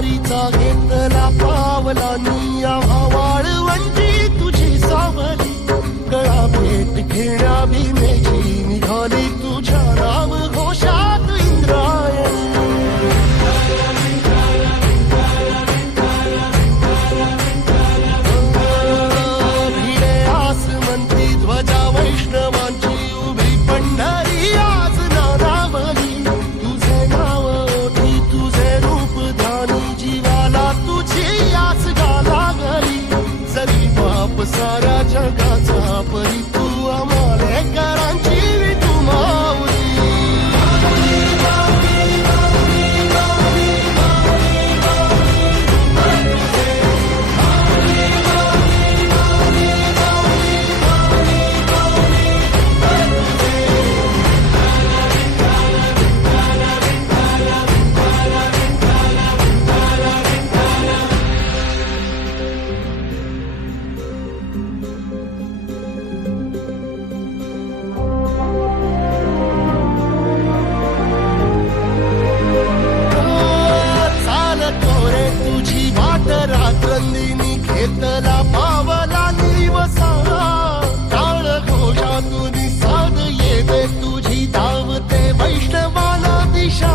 वारीचा घेतला पावलांनी आम्हा वाळवंटी तुझी सावली गळा भेट घेण्या भीमेची निघाली तुझ्या नाम घोषात इंद्रायणी भिडे आसमंती ध्वजा वैष्णवांची उभी पंढरी आज नारावली तुझे नाव ओठी तुझे रूप ध्यानी जीवाला तुझी आस गाला गली जरी बाप साऱ्या जगाचा परी तू आम्हाले करांची तू माऊली रात्रंदिनी घेतला पावला दिवसा टाळ घोषातून साध येते तुझी धावते वैष्णवाला दिशा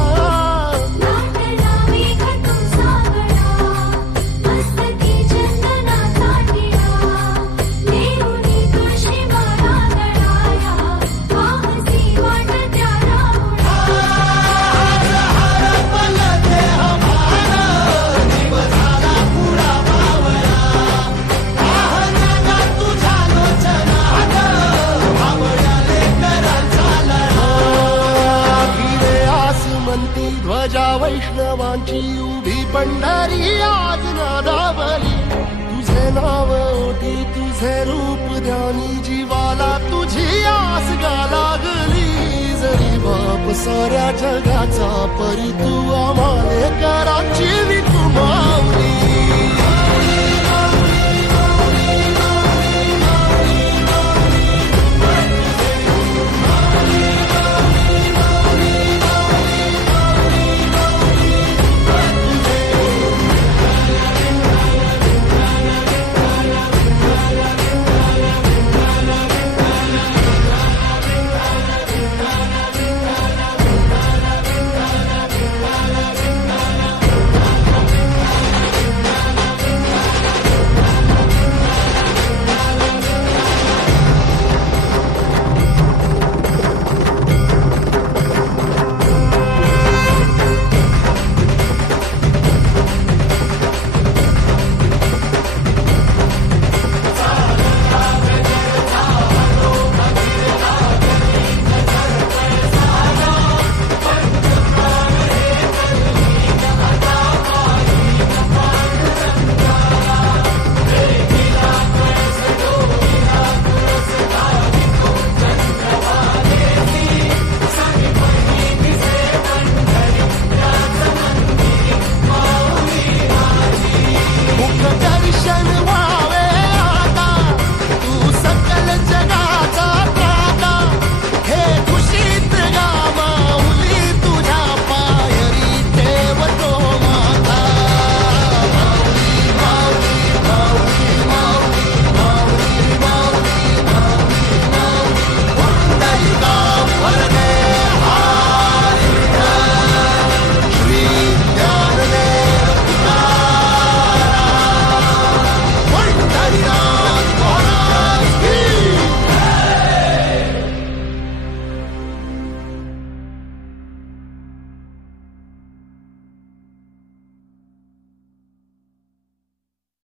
ध्वजा वैष्णवांची उभी पंढरी आज नादावली तुझे नाव ओठी तुझे रूप ध्यानी जीवाला तुझी आस गा लागली जरी बाप साऱ्या जगाचा परी तू आम्हाले कराची तू